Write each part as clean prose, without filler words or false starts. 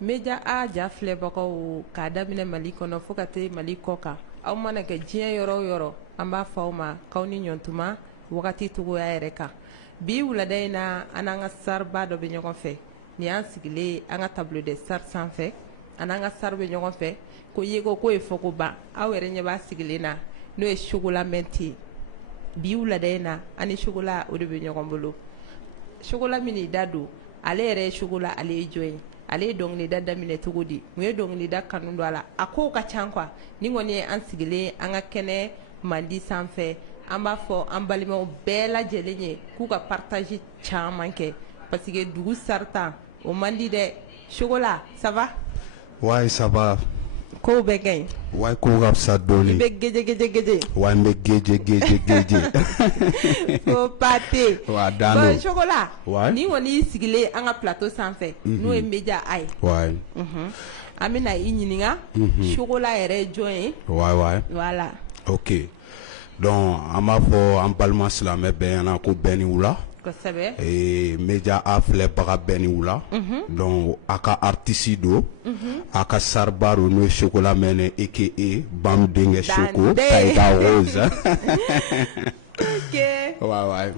Meja a ja filɛbagaw k'a daminɛ Mali kɔnɔ fo ka taa Mali kɔ kan aw mana kɛ diɲɛ yɔrɔ o yɔrɔ an b'a fɔ aw ma k'aw ni ɲɔntuma wagati togoya yɛrɛ kan bi wulada in na an n'an ka sariba dɔ bɛ ɲɔgɔn fɛ nin y'an sigilen an ka tableau de sar sanfɛ an n'an ka sari bɛ ɲɔgɔn fɛ ko yeko ko ye fɔ ko ban aw yɛrɛ ɲɛ b'a sigilen na n'o ye Chocolat Menti bi wulada in na an ni Chocolat o de bɛ ɲɔgɔn bolo Chocolat min da don ale yɛrɛ ye Chocolat ale ye jɔn ye ale ye dɔnkilida daminɛ cogo di mun ye dɔnkilida kanu don a la a kow ka ca quoi ni kɔni ye an sigilen an ka kɛnɛ mandi sanfɛ an b'a fɔ an balimaw bɛɛ lajɛlen ye k'u ka partage caman kɛ parce que dugu sarita o man di dɛ Chocolat ça va ouais ça va kow bɛ kɛ ouais kow ka fisa dɔɔni i bɛ geje ouais n bɛ geje ko pate ouais dan bon Chocolat ouais ni kɔni y'i sigilen an ka plateau sanfɛ n'o ye Meja A ye ouais an bɛna i ɲininka Chocolat yɛrɛ ye jɔn ye ouais voilà ok donc an b'a fɔ an balima silamɛ bɛɛ ɲɛna ko bɛɛ ni wula kosɛbɛ Meja A filɛbaga bɛɛ ni wula donc a ka artiste don a ka sariba don n'o ye Chocolat Mene aka Bam denkɛ Choco Taïga Rose ok ouais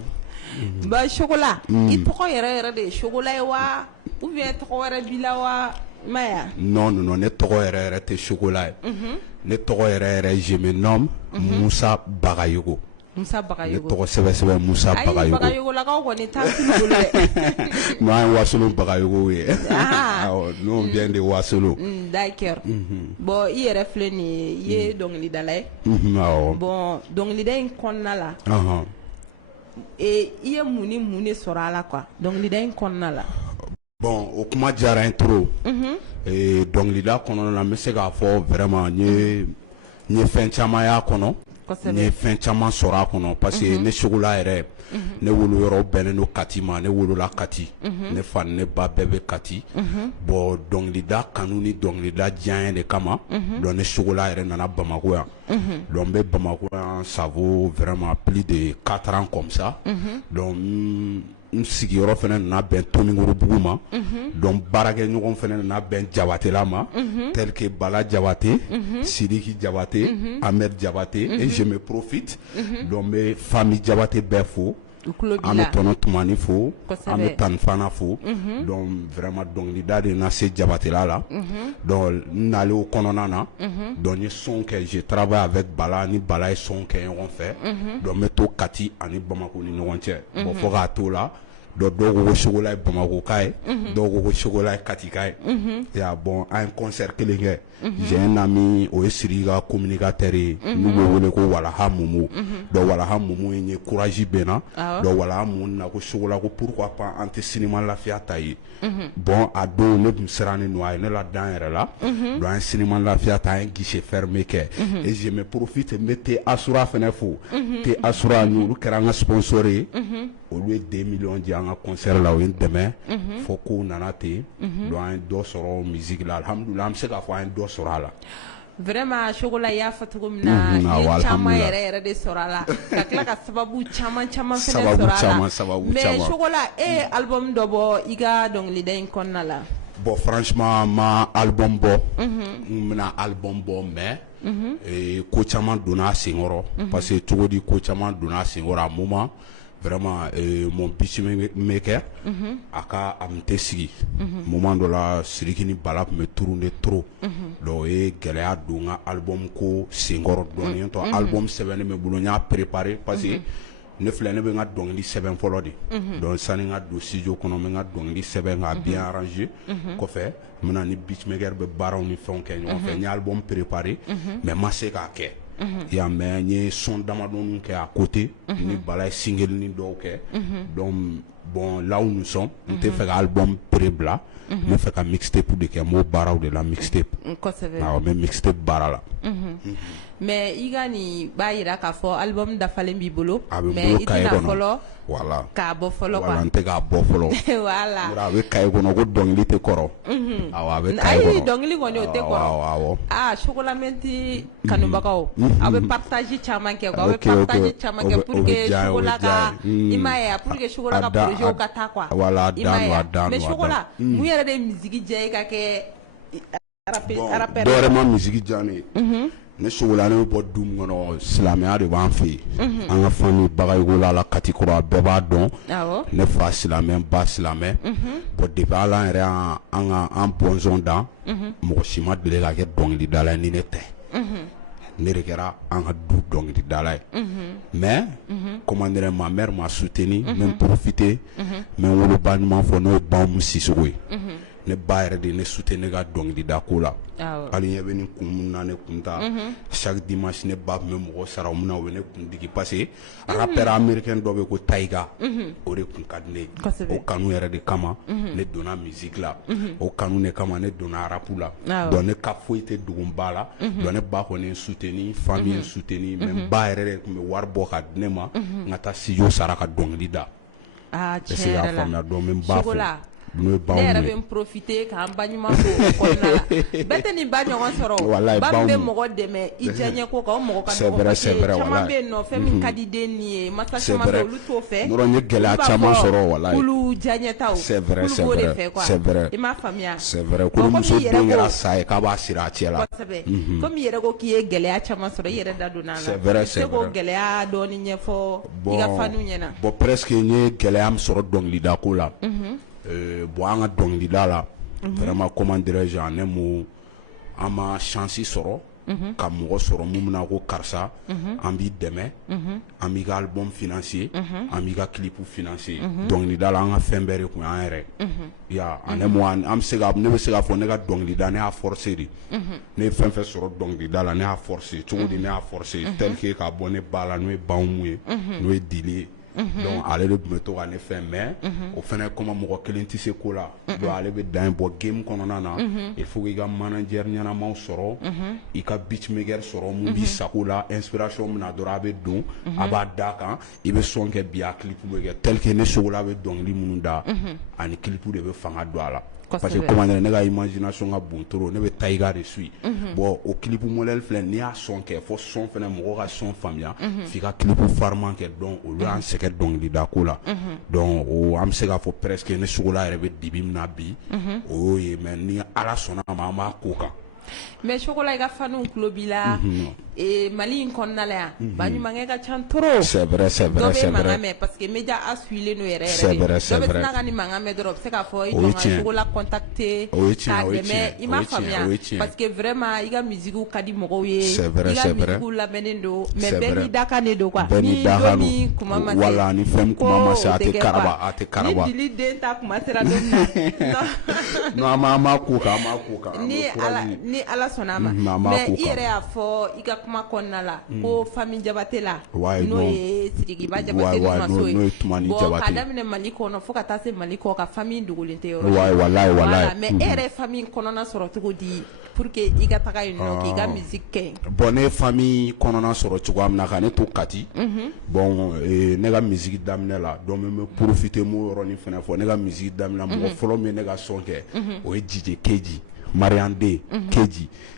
bon Chocolat i tɔgɔ yɛrɛ de ye Chocolat ye wa ou bien tɔgɔ wɛrɛ b'i la wa Maya non ne tɔgɔ yɛrɛ tɛ Chocolat ye ne tɔgɔ yɛrɛ je me nomme Musa Bagayogo Musa Bagayogo ne tɔgɔ sɛbɛ Musa Bagayogo ayi Bagayogo lakaw kɔni t'an tulu bolo dɛ non an ye Wasolo Bagayogo ye nous on vient de Wasolo d'accord bon i yɛrɛ filɛ nin ye i ye dɔnkilidala ye bon dɔnkilida in kɔnɔna la i ye mun ni mun de sɔrɔ a la quoi dɔnkilida in kɔnɔna la bon o kuma diyara n trop dɔnkilida kɔnɔna na n bɛ se k'a fɔ vraiment n ye fɛn caman y'a kɔnɔ n ye fɛn caman sɔrɔ a kɔnɔ parce que ne Chocolat yɛrɛ ne wolo yɔrɔ bɛnnen don Kati ma ne wolola Kati ne fa ni ne ba bɛɛ bɛ Kati bon dɔnkilida kanu ni dɔnkilida diya de kama donc ne Chocolat yɛrɛ nana Bamakɔ yan donc n bɛ Bamakɔ yan ça vaut vraiment plus de 4 ans comme ça donc n sigiyɔrɔ fana nana bɛn Tomikorobugu ma donc baarakɛ ɲɔgɔn fana nana bɛn Jabatela ma tel que Bala Jabate Sidiki Jabate Ahmed Jabate et je me profite donc n bɛ famille Jabate bɛɛ fo an bɛ tɔnɔ Tumani fo an bɛ Tani Fana fo donc vraiment dɔnkilida de na se Jabatela la donc n nalen o kɔnɔna na donc n ye son kɛ je travaille avec Bala ni Bala ye son kɛ ɲɔgɔn fɛ donc n bɛ to Kati ani Bamakɔ ni ɲɔgɔn cɛ bon fo k'a to la dɔw ko Chocolat ye Bamakoka ye dɔw ko Chocolat ye Katika ye bon an ye concert kelen kɛ j'ai un ami o ye Siri ka communicateur ye n'u bɛ wele ko Walaha Mumu donc Walaha Mumu ye courage bɛ na donc Walaha Mumu na ko Chocolat ko pourquoi pas an tɛ cinéma lafiya ta ye bon a don ne tun sirannen don a ye ne la dan yɛrɛ la donc an ye cinéma lafiya ta an ye guichet fermé kɛ et je me profite n bɛ Te Asura fana fo Te Asura ni olu kɛra an ka sponsor ye olu ye 2 millions di an ka concert la o ye n dɛmɛ fo kow nana ten donc an ye dɔ sɔrɔ musique la alhamdulillah an bɛ se k'a fɔ an ye dɔ sɔrɔ a la vraiment Chocolat y'a fɔ cogo min na i ye caman yɛrɛ de sɔrɔ a la ka tila ka sababu caman fana sɔrɔ a la mais Chocolat e ye album dɔ bɔ i ka dɔnkilida in kɔnɔna la bon franchement ma album bɔ n bɛna album bɔ mais ko caman donna a senkɔrɔ parce que cogo di ko caman donna a senkɔrɔ a moment vraiment mon beatmaker a ka a tun tɛ sigi moment dɔ la Sidiki ni Bala tun bɛ tourner trop donc o ye gɛlɛya don n ka album ko senkɔrɔ dɔɔni n'o album sɛbɛnnen bɛ bolo n y'a préparé parce que ne filɛ ne bɛ n ka dɔnkili sɛbɛn fɔlɔ de donc sani n ka don studio kɔnɔ n bɛ n ka dɔnkili sɛbɛn k'a bien arrangé kɔfɛ n bɛna ni beatmaker bɛ baaraw ni fɛnw kɛ ɲɔgɔn fɛ n ye album préparé mais n ma se k'a kɛ ya mais n ye son damadɔnin kɛ à côté ni Bala ye single ni dɔw kɛ donc bon là où nous sommes n tɛ fɛ ka album pré-bila n bɛ fɛ ka mixtape de kɛ n b'o baaraw de la mixtape awɔ n bɛ mixtape baara la mais i ka nin b'a jira k'a fɔ album dafalen b'i bolo mais i tɛna fɔlɔ voilà k'a bɔ fɔlɔ quoi voilà n tɛ k'a bɔ fɔlɔ voilà a bɛ cahier kɔnɔ ko dɔnkili tɛ kɔrɔ awɔ a bɛ cahier kɔnɔ ayi dɔnkili kɔni o tɛ kɔrɔ Chocolat Menti kanubagaw aw bɛ partage caman kɛ quoi, aw bɛ partage caman kɛ pour que Chocolat ka i m'a ye pour que Chocolat ka projet ka taa quoi, voilà mais Chocolat mun yɛrɛ de musique diya i ka kɛ rappeur dɔwɛrɛ ma musique diya ne ye ne Chocolat ne bɛ bɔ du min kɔnɔ silamɛya de b'an fɛ yen an ka famille Bagayoko la Katikɔrɔ bɛɛ b'a dɔn ne fa silamɛ ba silamɛ bon depuis Ala yɛrɛ an bɔnsɔn da mɔgɔ si ma deli ka kɛ dɔnkilidala ni ne tɛ ne de kɛra an ka du dɔnkilidala ye mais comment dire, ma mère m'a soutenu même profité mais woloba ɲuman fɔ n'o ye Bahumu Sisoko ye ne ba yɛrɛ de ne soutenu ne ka dɔnkilida ko la hali ɲɛ bɛ ni kun mun na ne kun ta chaque dimanche ne ba tun bɛ mɔgɔ sara mun na o bɛ ne kun digi parce que rappeur américain dɔ bɛ ko Taiga o de kun ka di ne ye o kanu yɛrɛ de kama ne donna musique la o kanu de kama ne donna rap la donc ne ka foyi tɛ dogo ba la donc ne ba kɔni ye soutenu famille ye soutenu mais ba yɛrɛ de tun bɛ wari bɔ ka di ne ma n ka taa studio sara ka dɔnkili da tiɲɛ yɛrɛ la faamuya donc n bɛ n ba fo ne yɛrɛ bɛ n profiter k'an ba ɲuman fo o kɔnɔna la bɛɛ tɛ nin ba ɲɔgɔn sɔrɔ ba min bɛ mɔgɔ dɛmɛ i diyaɲɛ ko kan o mɔgɔ ka ɲɔgɔn parce que caman bɛ yen nɔ fɛn min ka di den nin ye masa caman bɛ olu t'o fɛ n ye gɛlɛya caman sɔrɔ walayi kulu diyaɲɛtaw kulu b'o de fɛ quoi i m'a faamuya c'est vrai ko muso den kɛra sa ye k'a b'a siri a cɛ la kosɛbɛ komi i yɛrɛ ko k'i ye gɛlɛya caman sɔrɔ i yɛrɛ da donna a la i se k'o gɛlɛya dɔɔni ɲɛfɔ i ka faniw ɲɛna bon presque n ye gɛlɛya min sɔrɔ dɔnkilida ko la bon an ka dɔnkilida la vraiment comment dirais-je ne m'o an ma chance sɔrɔ ka mɔgɔ sɔrɔ mun bɛna ko karisa an b'i dɛmɛ an b'i ka album financer an b'i ka clip financer dɔnkilida la an ka fɛn bɛɛ de tun y'an yɛrɛ ya ne bɛ se k'a fɔ ne ka dɔnkilida ne y'a forcer de ne ye fɛn fɛn sɔrɔ dɔnkilida la ne y'a forcer cogo di ne y'a forcer tel que k'a bɔ ne ba la n'o ye Bahumu ye n'o ye Dili ye donc ale de tun bɛ to ka ne fɛn mais o fana comme mɔgɔ kelen tɛ se ko la donc ale bɛ dan bɔ game kɔnɔna na il faut que i ka manager ɲɛnamaw sɔrɔ i ka beatmaker sɔrɔ mun b'i sago la inspiration min na dɔrɔn a bɛ don a b'a da kan i bɛ son kɛ bi a clip bɛ kɛ tel que ne Chocolat bɛ dɔnkili minnu da ani clip de bɛ fanga don a la parce que comment dire ne ka imagination ka bon trop ne bɛ Taiga de suis bon o clip modèle filɛ n'i y'a son kɛ fo son fana mɔgɔ ka son faamuya f'i ka clip farman kɛ donc olu y'an sɛgɛn dɔnkilida ko la donc o an bɛ se k'a fɔ presque ne Chocolat yɛrɛ bɛ dibi min na bi o y'o ye mais ni Ala sɔnna a ma an b'a ko kan mais Chocolat i ka faniw tulo b'i la Mali in kɔnɔna la yan baɲumankɛ ka ca trop c'est vrai dɔ bɛ mankan mɛn parce que média a suilen don yɛrɛ yɛrɛ de dɔ bɛ sina ka ni mankan mɛn dɔrɔn o bɛ se k'a fɔ i dɔn ka Chocolat contacter k'a dɛmɛ i m'a faamuya parce que vraiment i ka musique ka di mɔgɔw ye i ka musique lamɛnnen don mais bɛɛ n'i dakan de don quoi ni don min kuma ma se wala ni fɛn kuma ma se a tɛ karaba ni Dili den ta kuma sera don min na non an m'a ko kan ni Ala sɔnna a ma mais i yɛrɛ y'a fɔ i ka kuma kɔnɔna la ko famille Jabate la n'o ye Sidikiba Jabate maso ye bon k'a daminɛ Mali kɔnɔ fo ka taa se Mali kɔ ka famille dogolen tɛ yɔrɔ voilà mais e yɛrɛ ye famille kɔnɔna sɔrɔ cogo di pour que i ka taga yen nɔ k'i ka musique kɛ bon ne famille kɔnɔna sɔrɔ cogoya min na ka ne to Kati bon ne ka musique daminɛ la donc n bɛ profiter m'o yɔrɔnin fana fɔ ne ka musique daminɛ mɔgɔ fɔlɔ min ne ka son kɛ o ye DJ Keji Marian D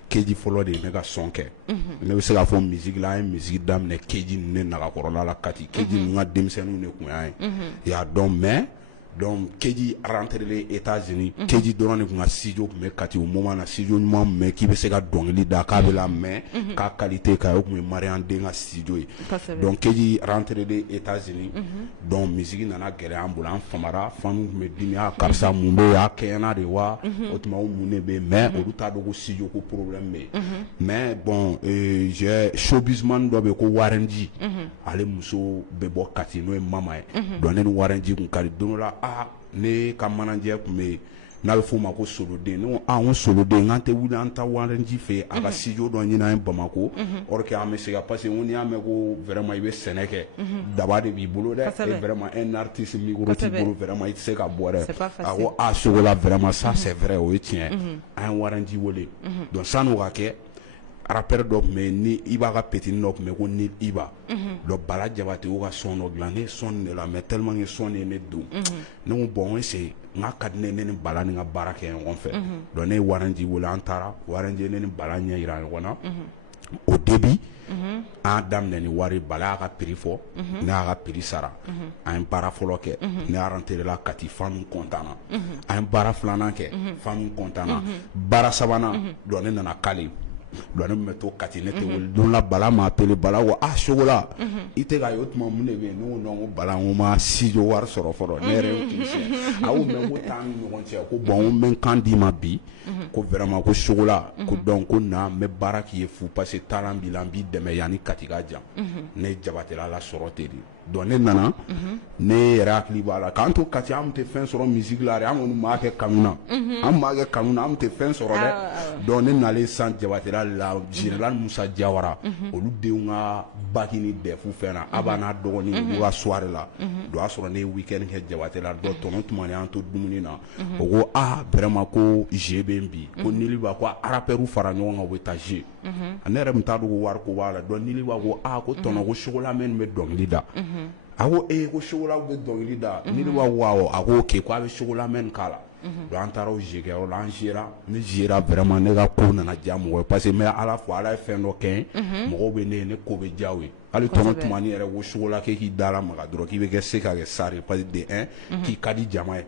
Keji fɔlɔ de ye ne ka son kɛ ne bɛ se k'a fɔ musique la an ye musique daminɛ Keji ne Nagakɔrɔla la Kati Keji ninnu ka denmisɛnninw de tun y'an ye y'a dɔn mais donc Keji rentré États-Unis Keji dɔrɔn de tun ka studio tun bɛ Kati o moment na studio ɲuman mɛn k'i bɛ se ka dɔnkili da k'a bɛ la mɛn k'a qualité ka o tun ye Marian Den ka studio ye donc Keji rentré États-Unis donc musique nana gɛlɛya an bolo an famara faniw tun bɛ dimi a karisa mun bɛ yen a kɛɲɛna de wa o tuma o mun de bɛ yen mais olu t'a dɔn ko studio ko problème bɛ yen mais bon j'ai showbizman dɔ bɛ yen ko Warenji ale muso bɛ bɔ Kati n'o ye Mama ye donc ne ni Warenji kun ka di don dɔ la ne ka manager tun bɛ yen n'a bɛ f'o ma ko Soloden ne ko n ko Soloden n k'an tɛ wuli an taa Warenji fɛ yen a ka studio dɔ ɲini an ye Bamako or que an bɛ se ka parce que n ko n'i y'a mɛn ko vraiment i bɛ sɛnɛ kɛ daba de b'i bolo dɛ et vraiment un artiste micro t'i bolo vraiment i tɛ se ka bɔ dɛ a ko Chocolat vraiment ça c'est vrai o ye tiɲɛ an ye Warenji wele donc san'o ka kɛ rappeur dɔ tun bɛ yen ni i b'a ka petini dɔ tun bɛ yen ko ni Iba donc Bala Jabate y'o ka son dɔ dilan ne ye son de la mais tellement que son ye ne don ne ko bon ese n ka ka di ne ni Bala ni ka baara kɛ ɲɔgɔn fɛ donc ne ye Warenji wele an taara Warenji ne ni Bala ɲɛ yira ɲɔgɔn na au début an daminɛ ni wari Bala y'a ka prix fɔ ne y'a ka prix sara an ye baara fɔlɔ kɛ ne rentré la Kati femme content na an ye baara filanan kɛ femme content na baara sabanan donc ne nana Kali donc ne bɛ to Kati ne tɛ wuli don la Bala m'a appelé Bala ko Sogola i tɛ ka ye o tuma mun de bɛ yen ne ko non ko Bala n ko ma studio wari sɔrɔ fɔlɔ ne yɛrɛ ye technicien a ko mais ko t'an ni ɲɔgɔn cɛ ko bon n bɛ n kan d'i ma bi ko vraiment ko Sogola ko donc ko na n bɛ baara k'i ye fu parce que talent b'i la n b'i dɛmɛ yanni Kati ka jan ne ye Jabatela la sɔrɔ ten de donc ne nana ne yɛrɛ hakili b'a la k'an to Kati an tun tɛ fɛn sɔrɔ musique la dɛ an kɔni b'a kɛ kanu na an b'a kɛ kanu na an tun tɛ fɛn sɔrɔ dɛ donc ne nalen san Jabatela la Général Musa Diawara olu denw ka bac ni DEF fɛn na a b'a n'a dɔgɔnin olu ka soirée la donc o y'a sɔrɔ ne ye week-end kɛ Jabatela donc tɔnɔ Tumani y'an to dumuni na o ko vraiment ko G bɛ n bi ko Niliba ko rappeur fara ɲɔgɔn kan u bɛ taa G ne yɛrɛ tun t'a dɔn ko wari ko b'a la donc Niliba ko ko tɔnɔ ko Sogola mɛn bɛ dɔnkili da a ko ko Sogola bɛ dɔnkili da Niliba ko awɔ a ko ok ko a bɛ Sogola mɛn k'a la donc an taara o G kɛyɔrɔ la an gera ne gera vraiment ne ka ko nana diya mɔgɔ ye parce que mais Ala fɔ Ala ye fɛn dɔ kɛ mɔgɔw bɛ ne ye ne ko bɛ diya u ye hali tɔnɔ Tumani yɛrɛ ko Sogola k'i dala maga dɔrɔn k'i bɛ kɛ se ka kɛ sare parce que de un k'i ka di jama ye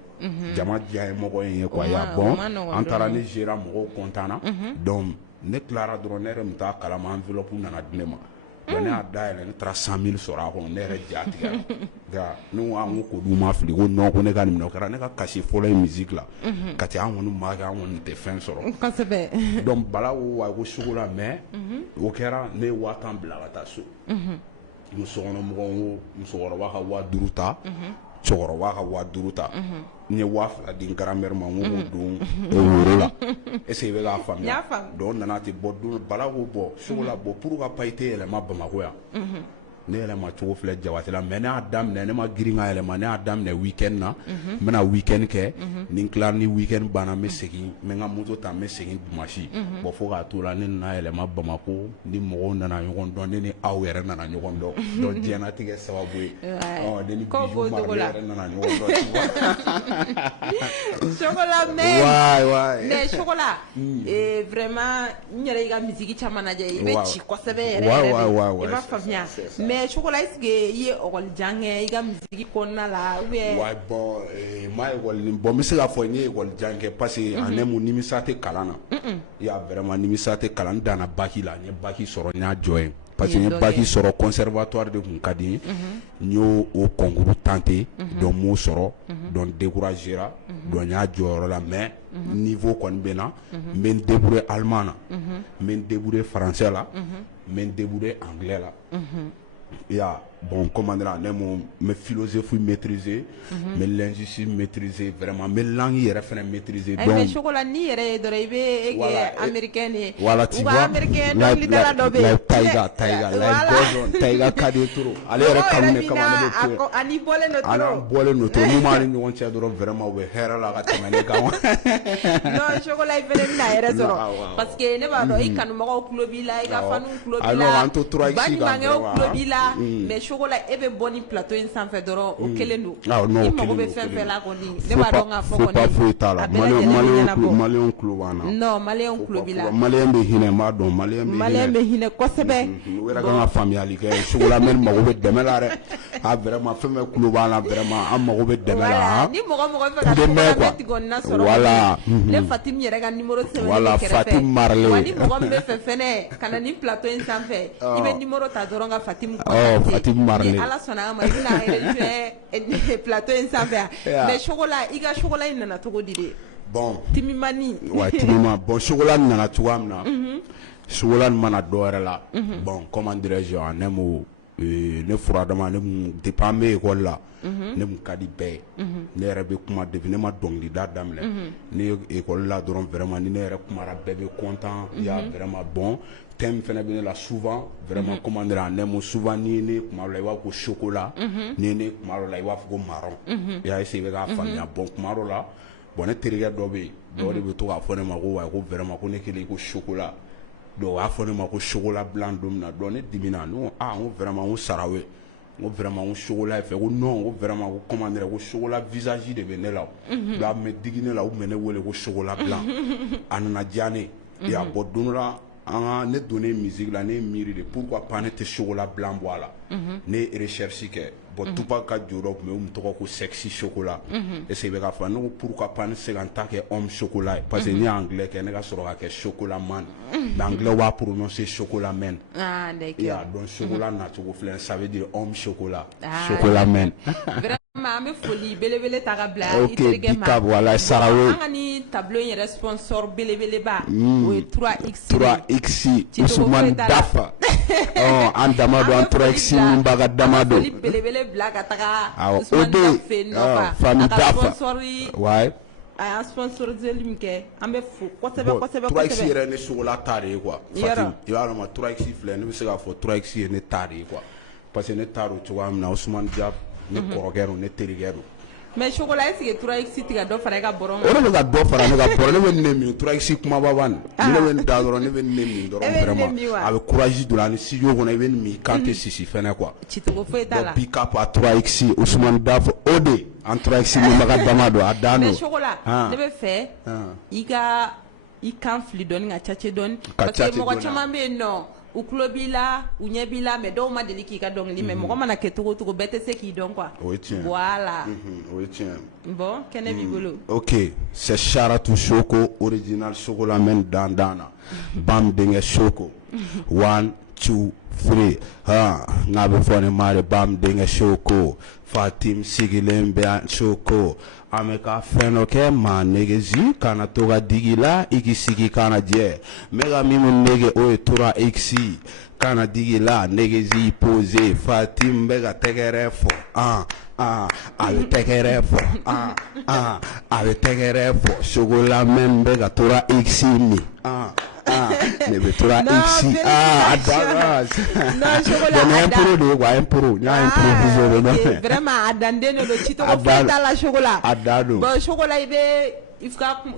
jama diya ye mɔgɔ in ye quoi ya bon an taara ne gera mɔgɔw content na donc ne tilara dɔrɔn ne yɛrɛ tun t'a kalama enveloppe nana di ne ma donc ne y'a dayɛlɛ ne taara 100 000 sɔrɔ a kɔnɔ ne yɛrɛ ja tigɛra nka ne ko ko k'olu ma fili ko non ko ne ka nin minɛ o kɛra ne ka kasi fɔlɔ ye musique la Kati an kɔni b'a kɛ an kɔni tɛ fɛn sɔrɔ kosɛbɛ donc Bala ko wa ko Sogola mais o kɛra ne ye 5000 bila ka taa so musokɔnɔmɔgɔw ko musokɔrɔba ka 5000 ta cɛkɔrɔba ka 5000 ta n ye 2000 di n grand-mère ma n ko k'o don woro la est ce que i bɛ k'a faamuya donc nana ten bɔ don Bala ko bɔ Sogola bɔ pour ka pa i tɛ yɛlɛma Bamakɔ yan ne yɛlɛma cogo filɛ Jabatela mais ne y'a daminɛ ne ma girin ka yɛlɛma ne y'a daminɛ week-end na n bɛna week-end kɛ ni n tilara ni week-end banna n bɛ segin n bɛ n ka moto ta n bɛ segin dimanche bon fo k'a to la ne nana yɛlɛma Bamakɔ ni mɔgɔw nana ɲɔgɔn dɔn ne ni aw yɛrɛ nana ɲɔgɔn dɔn donc diɲɛlatigɛ sababu ye ne ni Bijou Marley yɛrɛ nana ɲɔgɔn dɔn Sogola mais Sogola vraiment n yɛrɛ i ka musique caman lajɛ i bɛ ci kosɛbɛ yɛrɛ yɛrɛ i b'a faamuya mais Sogola est-ce que i ye école-jan kɛ i ka musique kɔnɔna la ou bien bon ma école bon n bɛ se k'a fɔ n ye école-jan kɛ parce que en un mot nimisa tɛ kalan na i y'a vraiment nimisa tɛ kalan n danna bac la n ye bac sɔrɔ n y'a jɔ yen parce que n ye bac sɔrɔ conservatoire de tun ka di n ye n y'o concours tenté donc n m'o sɔrɔ donc découragera donc n y'a jɔyɔrɔ la mais niveau kɔni bɛ n na n bɛ n débrouiller allemand na n bɛ n débrouiller français la n bɛ n débrouiller anglais la ya bon comment dire ne me philosophie maîtriser me linguistique maîtriser vraiment me langue yɛrɛ fana maîtriser donc mais Sogola ni yɛrɛ ye dɔrɔn i bɛ kɛ américain ye voilà tu vois américain dɔnkilidala dɔ bɛ yen Taiga Kade Toro ale yɛrɛ kanu ne kama ne bɛ to ani bɔlen do to n'u ma ni ɲɔgɔn cɛ dɔrɔn vraiment u bɛ hɛrɛ la ka tɛmɛ ne kan non Sogola i fana bɛna hɛrɛ sɔrɔ parce que ne b'a dɔn i kanubagaw tulo b'i la i ka faniw tulo b'i la baɲumankɛw tulo b'i la mais Sogola e bɛ bɔ ni plateau in sanfɛ dɔrɔn o kelen don i mago bɛ fɛn fɛn la kɔni ne b'a dɔn k'a fɔ kɔni a bɛɛ lajɛlen ɲɛnabɔ maliyɛnw tulo b'an na non maliyɛnw tulo b'i la maliyɛn bɛ hinɛ n b'a dɔn maliyɛn bɛ hinɛ kosɛbɛ u yɛrɛ kan ka faamuyali kɛ Sogola mɛn mago bɛ dɛmɛ la dɛ a vraiment fɛn bɛɛ tulo b'an na vraiment an mago bɛ dɛmɛ la ni mɔgɔ bɛ fɛ ka Sogola mɛn tigɔnina sɔrɔ voilà ne Fatim yɛrɛ ka numéro sɛbɛnnen voilà kɛrɛfɛ Fatim Marley wa ni mɔgɔ min bɛ fɛ fɛnɛ ka na ni plateau in sanfɛ i bɛ numéro ta dɔrɔn ka Fatim Fatim Marley Ala sɔnna a ma i bɛna rejoindre plateau in sanfɛ mais Sogola i ka Sogola in nana cogo di de bon Timimani ouais Timima bon Sogola nana cogoya min na Sogola mana dɔ wɛrɛ la bon comment dirais-je en un mot ne furadama ne depuis an bɛ école la ne mun ka di bɛɛ ye ne yɛrɛ bɛ kuma depuis ne ma dɔnkilida daminɛ ne ye école la dɔrɔn vraiment ni ne yɛrɛ kumara bɛɛ bɛ content ya vraiment bon thème fɛnɛ bɛ ne la souvent vraiment comment dire en un mot souvent ni ne kuma la i b'a fɔ ko chocolat ni ne kuma la i b'a fɔ ko marron i y'a essayer i bɛ k'a faamuya bon kuma la bon ne terikɛ dɔ bɛ yen dɔw de bɛ to k'a fɔ ne ma ko wa ko vraiment ko ne kelen ko chocolat donc a fɔ ne ma ko chocolat blanc don min na donc ne dimina ne ko n ko vraiment n ko Sarawe n ko vraiment n ko chocolat fɛ ko non n ko vraiment ko comment dire ko chocolat visage de bɛ ne la donc a bɛ digi ne la u bɛ ne wele ko chocolat blanc a nana diya ne ya bɔ don dɔ la ne donné musique là ne miri de pourquoi pas ne te chocolat blanc bɔ a la ne recherche kɛ bon Tupac ka jɔyɔrɔ tun bɛ u tɔgɔ ko sexy chocolat est-ce que i bɛ ka fɔ ne ko pourquoi pas ne se ka n ta kɛ homme chocolat parce que ni anglais kɛ ne ka sɔrɔ ka kɛ chocolat man mais anglais b'a prononcer chocolat man donc chocolat nacogo filɛ ça veut dire homme chocolat chocolat man vraiment an bɛ foli belebele ta ka bila i ok terikɛ ma Bika voilà Sarawo an ka ni tableau in yɛrɛ sponsor belebeleba o ye 3X 3X Ousmane Dafa an dama don an 3X min b'a ka dama don foli belebele bila ka taga awɔ o Ousmane de Dafa fɛ yen nɔ quoi famille a ka Dafa sponsori ouais a y'a sponsoriseli min kɛ an bɛ fo kosɛbɛ kosɛbɛ 3X kosɛbɛ yɛrɛ ne sogola ta de ye quoi Fatim i b'a dɔn ma 3X filɛ ne bɛ se k'a fɔ 3X ye ne ta de ye quoi parce que ne ta don cogoya min na Ousmane Dafa ne kɔrɔkɛ don ne terikɛ don mais chocolat est-ce que 3X tɛ ka dɔ fara i ka bɔrɔ o de bɛ ka dɔ fara ne ka bɔrɔ ne bɛ ne min 3X kumaba ba nin ne bɛ nin da dɔrɔn ne bɛ ne min dɔrɔn vraiment a bɛ courage don a ni studio kɔnɔ i bɛ nin min kan tɛ sisi fɛnɛ quoi cicogo foyi t'a la donc Bika pa 3X Ousmane Dafa o de an 3X min b'a ka dama don a dan don mais chocolat ne bɛ fɛ i kan fili dɔɔni ka cace dɔɔni Ka parce que cace mɔgɔ dɔɔni, caman bɛ yen nɔ u tulo b'i la u ɲɛ b'i la mais dɔw ma deli k'i ka dɔnkili mɛn mɔgɔ mana kɛ cogo o cogo bɛɛ tɛ se k'i dɔn quoi o ye tiɲɛ voilà o ye tiɲɛ bon kɛnɛ b'i bolo ok c'est Charatu Soko original Chocolat men dandana bam denkɛ Soko 1 2 3 n'a bɛ fɔ ne ma de bam denkɛ Soko Fatim sigilen bɛ Soko an bɛ ka fɛn dɔ kɛ maa negezi kana to ka digi la i k'i sigi kana jɛ n bɛ ka min nege o ye 3X kana digi la negezi pose Fatim bɛ ka tɛgɛrɛ fɔ a bɛ tɛgɛrɛ fɔ a bɛ tɛgɛrɛ fɔ Chocolat men bɛ ka 3X min ne bɛ 3X a dara non chocolat n ye pro de ye quoi n pro n y'a improviser de nɔfɛ vraiment a danden de don cicogo foyi t'a la chocolat a da don bon chocolat i bɛ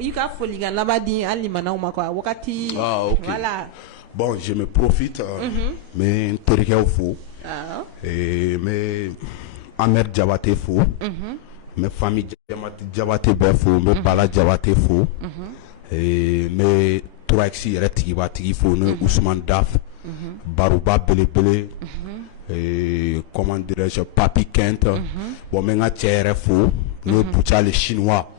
i ka folikan laban di an limanaw ma quoi wagati voilà bon je me profite n bɛ n terikɛw fo n bɛ Ahmed Jabate fo n bɛ famille Jabate bɛɛ fo n bɛ Bala Jabate fo n bɛ 3X yɛrɛ tigibatigi fo n'o ye Ousmane Dafa baroba belebele comment dirais-je Papi Kent bon n bɛ n ka cɛ yɛrɛ fo n'o ye Bucha le chinois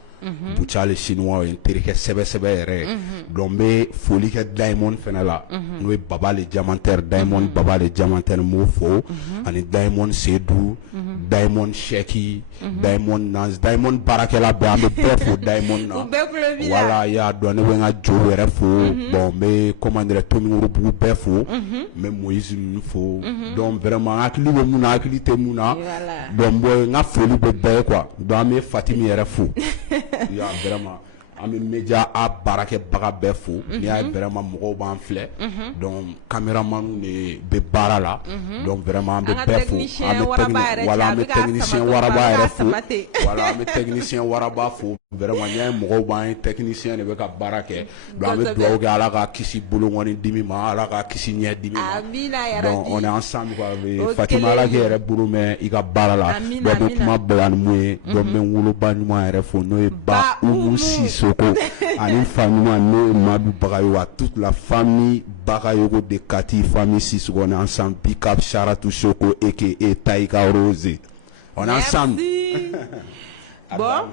Bucha le chinois o ye n terikɛ sɛbɛsɛbɛ yɛrɛ donc n bɛ foli kɛ Diamond fɛnɛ la n'o ye Baba le Diamantaire Diamond Baba le Diamantaire n b'o fo ani Diamond Seydou Diamond Sheki Diamond Naz Diamond baarakɛla bɛɛ an bɛ bɛɛ fo Diamond na voilà i y'a dɔn ne bɛ n ka jɔw yɛrɛ fo bon n bɛ comment dirais Tomikorobugu bɛɛ fo n bɛ Moïse ninnu fo donc vraiment n hakili bɛ mun na hakili tɛ mun na donc n ka foli bɛ bɛɛ ye quoi donc an bɛ Fatimi yɛrɛ fo ya vraiment an bɛ média a baarakɛbaga bɛɛ fo n'i y'a ye vraiment mɔgɔw b'an filɛ donc caméraman de bɛ baara la donc vraiment an bɛ bɛɛ fo an bɛ technicien waraba yɛrɛ fo voilà an bɛ technicien waraba fo vraiment n'i y'a ye mɔgɔw b'an ye technicien de bɛ ka baara kɛ donc an bɛ dugawu kɛ Ala ka kisi bolokɔni dimi ma Ala ka kisi ɲɛ dimi ma donc on est ensemble quoi Fatima Ala k'e yɛrɛ bolo mɛn i ka baara la donc bɛ kuma bɛɛ la ni mun ye donc n bɛ n woloba ɲuman yɛrɛ fo n'o ye Ba Umu Sisoko ani famille n'o ye Madu Bagayogo toute la famille Bagayogo de Kati famille Sisoko on est ensemble Bika Charatu Soko aka Taïka Rose on est ensemble bon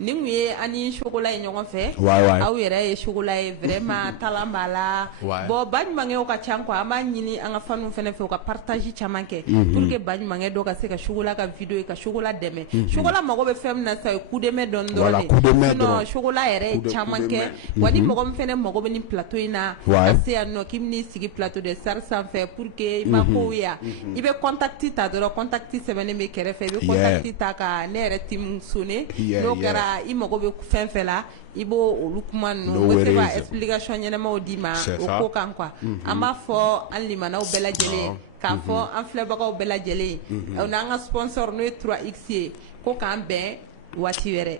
ni mun ye ani Chocolat ye ɲɔgɔn fɛ aw yɛrɛ ye Chocolat ye vraiment talent b'a la bon baɲumankɛw ka ca quoi an b'a ɲini an ka faniw fɛnɛ fɛ u ka partage caman kɛ pour que baɲumankɛ dɔ ka se ka Chocolat ka vidéo ye ka Chocolat dɛmɛ Chocolat mago bɛ fɛn min na sisan o ye coup de main dɔɔni dɔrɔn de sinon Chocolat yɛrɛ ye caman kɛ wa ni mɔgɔ min fɛnɛ mago bɛ nin plateau in na ka se yan nɔ k'i bɛn'i sigi plateau de star sanfɛ pour que i ma kow ye i bɛ contact ta dɔrɔn contact sɛbɛnnen bɛ kɛrɛfɛ i bɛ contact ta ka ne yɛrɛ team sonner n'o kɛra i mago bɛ fɛn fɛn la i b'o olu kuma ninnu bɛ se ka explication ɲɛnamaw d'i ma o ko kan quoi an b'a fɔ an limanaw bɛɛ lajɛlen k'a fɔ an filɛbagaw bɛɛ lajɛlen o n'an ka sponsor n'o ye 3X ye ko k'an bɛn waati wɛrɛ.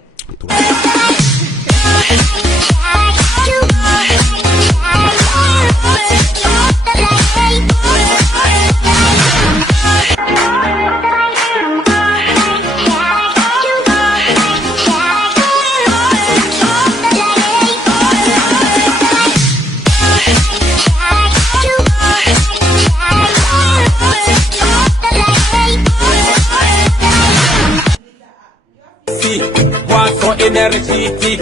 Yeah. énergétique.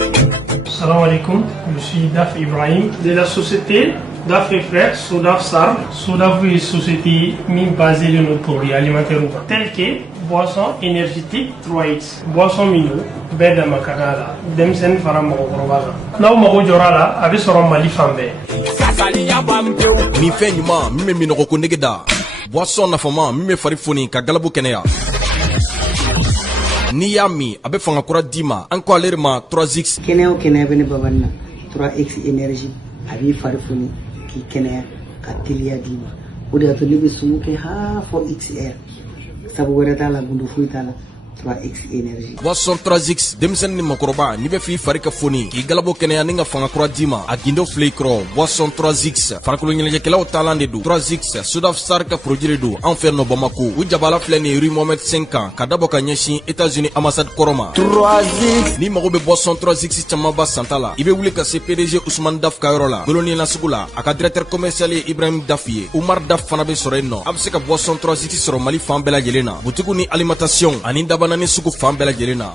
Salam alaikum, je suis Daf Ibrahim de la société Daf et Frères, Sodaf Sar. Sodaf est une société basée sur nos produits alimentaires tels que boisson énergétique 3X, boisson mino, beda makadala, demsen faramogo provaga. N'a mago jorala, avec son mali fambe. Mi fɛn ɲuman min bɛ minɔgɔ ko nege da, boisson nafama min bɛ fari foni ka galabu kɛnɛya. N'i y'a min a bɛ fanga kura d'i ma, an ko ale de ma 3X. Kɛnɛya o kɛnɛya bɛ ne babanna 3X énergie a b'i fari foni k'i kɛnɛya ka teliya d'i ma. O de y'a to ne bɛ sumu kɛ ha fɔ XR sabu wɛrɛ t'a la gundo foyi t'a la 3X énergie. Boisson 3X denmisɛnnin ni makɔrɔba n'i bɛ fɛ i fari ka foni k'i galabo kɛnɛya ni ka fanga kura d'i ma, a gindo filɛ i kɔrɔ. Boisson 3X farikolo ɲɛnajɛkɛlaw taalan de don. 3X Sodaf Sar ka produit de don anw fɛ nɔ Bamako. U jabala filɛ nin rue Mohamed 5 kan ka dabɔ ka ɲɛsin États-Unis ambassade kɔrɔ ma. 3X n'i mago bɛ boisson 3X camanba santa la, i bɛ wuli ka se PDG Ousmane Daf ka yɔrɔ la. Goloni na sugu la, a ka directeur commercial ye Ibrahim Daf ye. Umar Daf fana bɛ sɔrɔ yen nɔ. A bɛ se ka boisson 3X sɔrɔ Mali fan bɛɛ lajɛlen na. Butigiw ni alimentation ani dabana ni sugu fan bɛɛ lajɛlen na.